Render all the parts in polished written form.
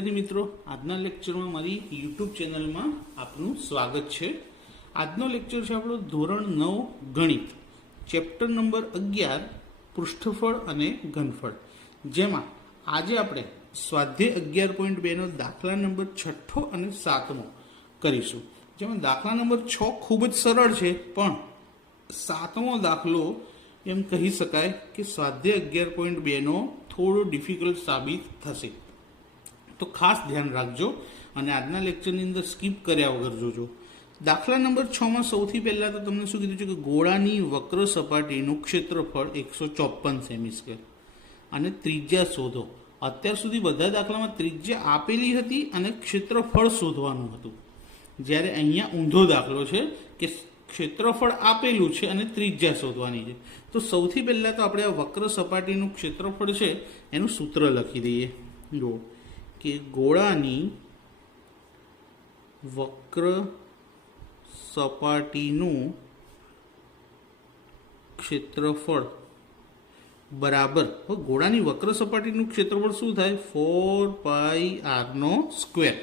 વિદ્યાર્થી મિત્રો, આજના લેક્ચરમાં મારી યુટ્યુબ ચેનલમાં આપનું સ્વાગત છે। આજનો લેક્ચર છે આપણો ધોરણ 9 ગણિત, ચેપ્ટર નંબર 11 પૃષ્ઠફળ અને ઘનફળ, જેમાં આજે આપણે સ્વાધ્યાય 11.2 નો દાખલા નંબર 6 અને 7મો કરીશું। જેમાં દાખલા નંબર 6 ખૂબ જ સરળ છે, પણ 7મો દાખલો એમ કહી શકાય કે સ્વાધ્યાય 11.2 નો થોડો ડિફિકલ્ટ સાબિત થશે। તો ખાસ ધ્યાન રાખજો અને આજના લેક્ચરની અંદર સ્કીપ કર્યા વગર જોજો। દાખલા નંબર 6માં સૌથી પહેલા તો તમને શું કીધું છે કે ગોળાની વક્ર સપાટીનું ક્ષેત્રફળ 154 સેમી સ્ક્વેર અને ત્રિજ્યા શોધો। અત્યાર સુધી બધા દાખલામાં ત્રિજ્યા આપેલી હતી અને ક્ષેત્રફળ શોધવાનું હતું, જ્યારે અહીંયા ઊંધો દાખલો છે કે ક્ષેત્રફળ આપેલું છે અને ત્રિજ્યા શોધવાની છે। તો સૌથી પહેલા તો આપણે આ વક્ર સપાટીનું ક્ષેત્રફળ છે એનું સૂત્ર લખી દઈએ। જો કે ગોળાની વક્ર સપાટીનું ક્ષેત્રફળ બરાબર, ગોળાની વક્ર સપાટીનું ક્ષેત્રફળ શું થાય? 4πr²।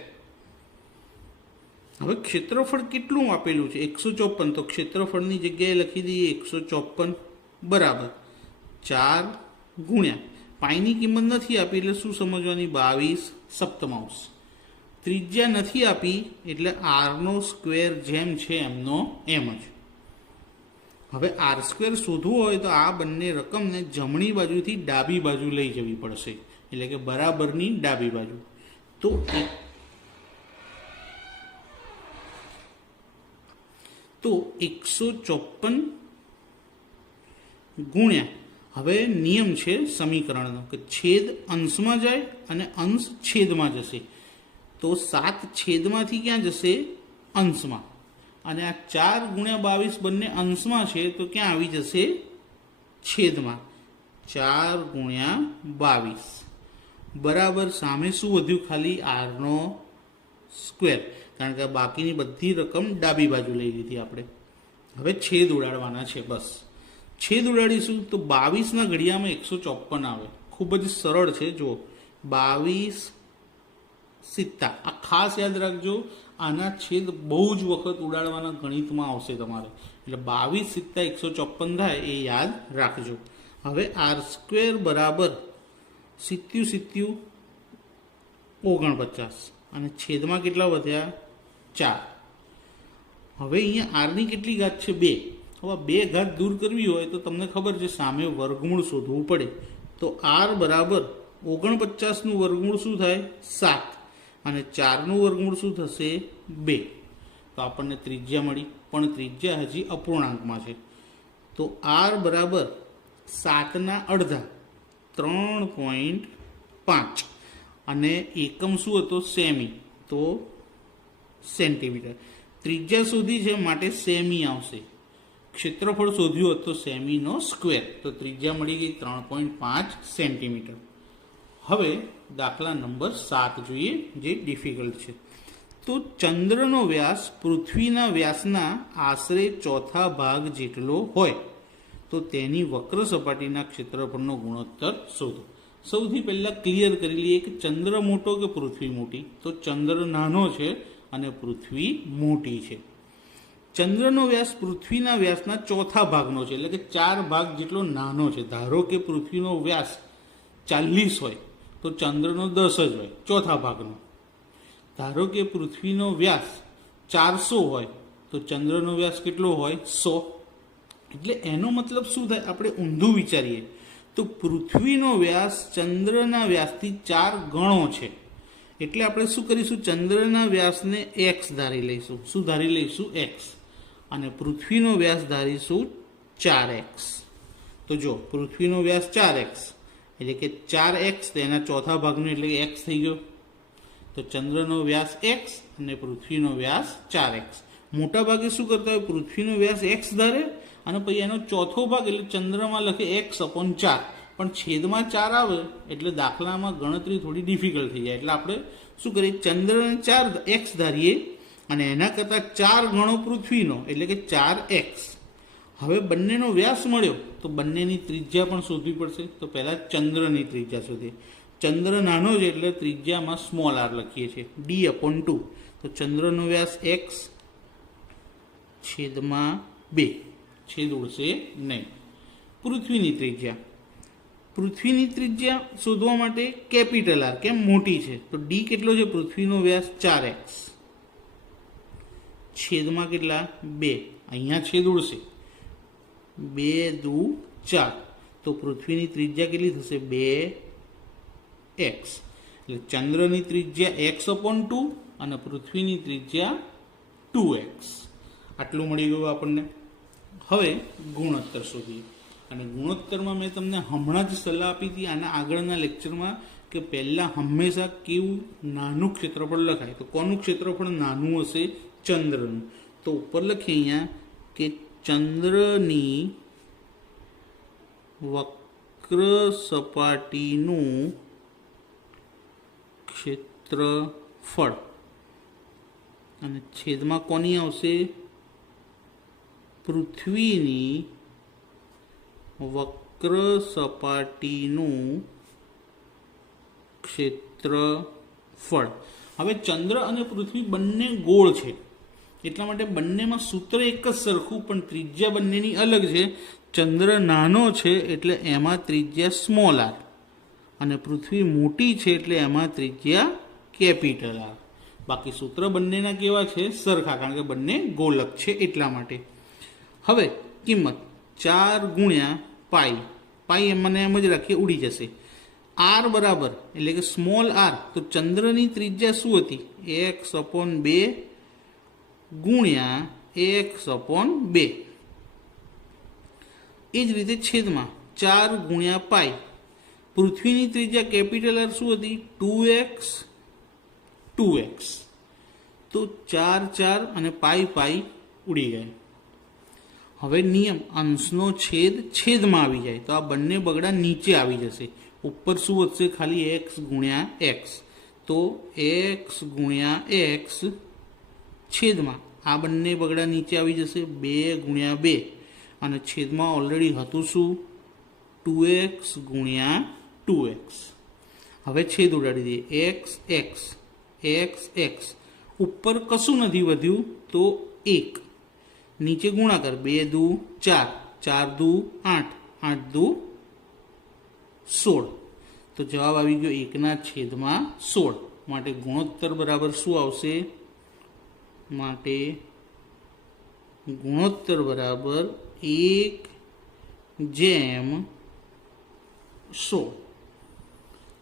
હવે ક્ષેત્રફળ કેટલું આપેલું છે? 154। તો ક્ષેત્રફળની જગ્યાએ લખી દઈએ 154 બરાબર 4 ગુણ્યા પાઈની કિંમત નથી આપી એટલે શું સમજવાની? 22/7। ત્રિજ્યા નથી આપી એટલે r² જેમ છે એમનો એમ જ। હવે r² શોધવું હોય તો આ બંને રકમને જમણી બાજુથી ડાબી બાજુ લઈ જવી પડશે, એટલે કે બરાબરની ડાબી બાજુ। તો 154 ગુણ્યા, હવે નિયમ છે સમીકરણનો કે છેદ અંશમાં જાય અને અંશ છેદમાં જશે। તો 7 છેદમાંથી ક્યાં જશે? અંશમાં। અને આ 4 ગુણ્યા 22 બંને અંશમાં છે તો ક્યાં આવી જશે? છેદમાં। 4 ગુણ્યા 22 બરાબર સામે શું વધ્યું? ખાલી r², કારણ કે બાકીની બધી રકમ ડાબી બાજુ લઈ લીધી આપણે। હવે છેદ ઉડાડવાના છે, બસ છેદ ઉડાડીશું તો 22ના ઘડિયામાં 154 આવે। ખૂબ જ સરળ છે। જો 22 આ ખાસ યાદ રાખજો, આના છેદ બહુ જ વખત ઉડાડવાના ગણિતમાં આવશે તમારે, એટલે 22 + 154 થાય એ યાદ રાખજો। હવે r² બરાબર 70 49 અને છેદમાં કેટલા વધ્યા? 4। હવે અહીંયા આરની કેટલી ઘાત છે? 2। હવે 2 ઘાત દૂર કરવી હોય તો તમને ખબર છે સામે વર્ગમૂળ શોધવું પડે। તો r બરાબર 49નું વર્ગમૂળ શું થાય? 7 અને 4નું વર્ગમૂળ શું થશે? 2। તો આપણને ત્રિજ્યા મળી, પણ ત્રિજ્યા હજી અપૂર્ણાંકમાં છે। તો r બરાબર 7ના અડધા 3.5 અને એકમ શું હતો? સેમી, તો સેન્ટીમીટર। ત્રિજ્યા શોધી છે માટે સેમી આવશે, ક્ષેત્રફળ શોધ્યું હતું તો સેમીનો સ્ક્વેર, તો ત્રિજ્યા મળી ગઈ 3.5 સેન્ટીમીટર। હવે દાખલા નંબર 7 જોઈએ, જે ડિફિકલ્ટ છે। તો ચંદ્રનો વ્યાસ પૃથ્વીના વ્યાસના આશરે ચોથા ભાગ જેટલો હોય તો તેની વક્ર સપાટીના ક્ષેત્રફળનો ગુણોત્તર શોધો। સૌથી પહેલા ક્લિયર કરી લઈએ કે ચંદ્ર મોટો કે પૃથ્વી મોટી? તો ચંદ્ર નાનો છે અને પૃથ્વી મોટી છે। ચંદ્રનો વ્યાસ પૃથ્વીના વ્યાસના ચોથા ભાગનો છે, એટલે કે 4 ભાગ જેટલો નાનો છે। ધારો કે પૃથ્વીનો વ્યાસ 40 હોય તો ચંદ્રનો 10 જ હોય, ચોથા ભાગનો। ધારો કે પૃથ્વીનો વ્યાસ 400 હોય તો ચંદ્રનો વ્યાસ કેટલો હોય? 100। એટલે એનો મતલબ શું થાય? આપણે ઊંધું વિચારીએ તો પૃથ્વીનો વ્યાસ ચંદ્રના વ્યાસથી 4 ગણો છે, એટલે આપણે શું કરીશું? ચંદ્રના વ્યાસને x ધારી લઈશું। શું ધારી લઈશું? x। અને પૃથ્વીનો વ્યાસ ધારીશું 4x। તો જો પૃથ્વીનો વ્યાસ 4x એટલે કે 4x, તો એના ચોથા ભાગનું એટલે કે x થઈ ગયો। તો ચંદ્રનો વ્યાસ x અને પૃથ્વીનો વ્યાસ 4x। મોટા ભાગે શું કરતા હોય? પૃથ્વીનો વ્યાસ x ધારે અને પછી એનો ચોથો ભાગ એટલે ચંદ્રમાં લખે x/4, પણ છેદમાં 4 આવે એટલે દાખલામાં ગણતરી થોડી ડિફિકલ્ટ થઈ જાય। એટલે આપણે શું કરીએ? ચંદ્રને 4x ધારીએ અને એના કરતાં 4 ગણો પૃથ્વીનો એટલે કે 4x। હવે બંનેનો વ્યાસ મળ્યો તો બંનેની ત્રિજ્યા પણ શોધવી પડશે। તો પહેલાં ચંદ્રની ત્રિજ્યા શોધીએ। ચંદ્ર નાનો છે એટલે ત્રિજ્યામાં સ્મોલ આર લખીએ છીએ, d/2. તો ચંદ્રનો વ્યાસ x છેદમાં 2, છેદ ઉડશે નહીં. પૃથ્વીની ત્રિજ્યા, પૃથ્વીની ત્રિજ્યા શોધવા માટે કેપિટલ આર, કેમ મોટી છે, તો ડી કેટલો છે, પૃથ્વીનો વ્યાસ 4x છેદમાં કેટલા 2, અહીંયા છેદ ઉડશે, 2 દુ 4, તો પૃથ્વીની ત્રિજ્યા કેટલી થશે 2x. એટલે ચંદ્રની ત્રિજ્યા x/2 અને પૃથ્વીની ત્રિજ્યા 2x. આટલું મળી ગયું આપણને. હવે ગુણોત્તર શોધીએ. અને ગુણોત્તરમાં મેં તમને હમણાં જ સલાહ આપી હતી આના આગળના લેક્ચરમાં કે પહેલાં હંમેશા કેવું નાનું ક્ષેત્રફળ લખાય. તો કોનું ક્ષેત્રફળ નાનું હશે, ચંદ્રનું. તો ઉપર લખીએ અહીંયા કે ચંદ્રની વક્ર સપાટીનું ક્ષેત્રફળ અને છેદમાં કોની આવશે, પૃથ્વીની વક્ર સપાટીનું ક્ષેત્રફળ. હવે ચંદ્ર અને પૃથ્વી બંને ગોળ છે એટલા માટે બંનેમાં સૂત્ર એક જ સરખું, પણ ત્રિજ્યા બંનેની અલગ છે. ચંદ્ર નાનો છે એટલે એમાં ત્રિજ્યા સ્મોલ આર, અને પૃથ્વી મોટી છે એટલે એમાં ત્રિજ્યા કેપિટલ આર. બાકી સૂત્ર બંનેના કેવા છે, સરખા, કારણ કે બંને ગોલક છે એટલા માટે. હવે કિંમત 4 ગુણ્યા પાઈ, પાઈ એમને એમ જ રાખીએ, ઉડી જશે. આર બરાબર એટલે કે સ્મોલ આર, તો ચંદ્રની ત્રિજ્યા શું હતી, x/2 ગુણ્યા x/2. એ જ રીતે છેદમાં 4 ગુણ્યા પાઈ. પૃથ્વીની ત્રિજ્યા કેપિટલ આર શું હતી, 2x. તો 4 4 અને પાઈ ઉડી ગયા. હવે નિયમ અંશનો છેદ છેદમાં આવી જાય તો આ બંને બગડા નીચે આવી જશે. ઉપર શું વધશે, ખાલી x ગુણ્યા x. તો x ગુણ્યા x છેદમાં આ બંને બગડા નીચે આવી જશે, 2 ગુણ્યા 2, અને છેદમાં ઓલરેડી હતું શું, 2x ગુણ્યા 2x. હવે છેદ ઉડાડી દઈએ, x. ઉપર કશું નથી વધ્યું તો 1, નીચે ગુણાકાર, 2 દુ 4, 4 દુ 8, 8 દુ 16. તો જવાબ આવી ગયો 1/16. માટે ગુણોત્તર બરાબર શું આવશે, માટે ગુણોત્તર બરાબર 1/16.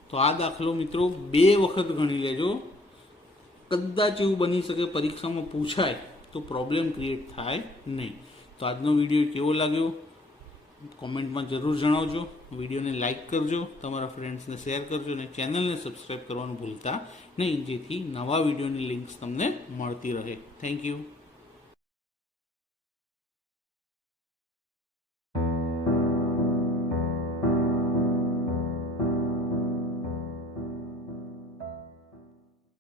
તો આ દાખલો મિત્રો 2 વખત ગણી લેજો. કદાચ એવું બની શકે પરીક્ષામાં પૂછાય તો પ્રોબ્લેમ ક્રિએટ થાય નહીં. તો આજનો વિડીયો કેવો લાગ્યો કોમેન્ટમાં જરૂર જણાવજો. વિડીયોને લાઇક કરજો, તમારા ફ્રેન્ડ્સને શેર કરજો અને ચેનલને સબસ્ક્રાઈબ કરવાનું ભૂલતા નહીં, જેથી નવા વિડીયોની લિંક્સ તમને મળતી રહે. Thank you.